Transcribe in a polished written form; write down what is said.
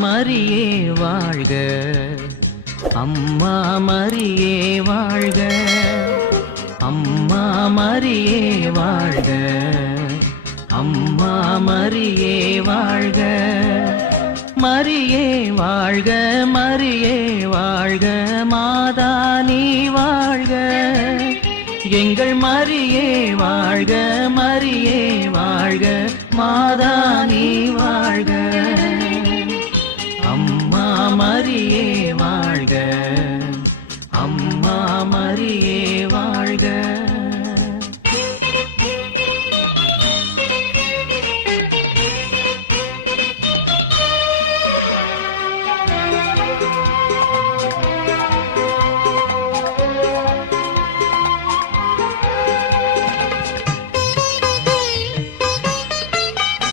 மரியே வாழ்க, அம்மா மரியே வாழ்க, அம்மா மரியே வாழ்க, அம்மா மரியே வாழ்க. மரியே வாழ்க, மரியே வாழ்க, மாதா நீ வாழ்க. எங்கள் மரியே வாழ்க, மரியே வாழ்க, மாதா நீ வாழ்க. அம்மா மரியே வாழ்க, அம்மா மரியே வாழ்க.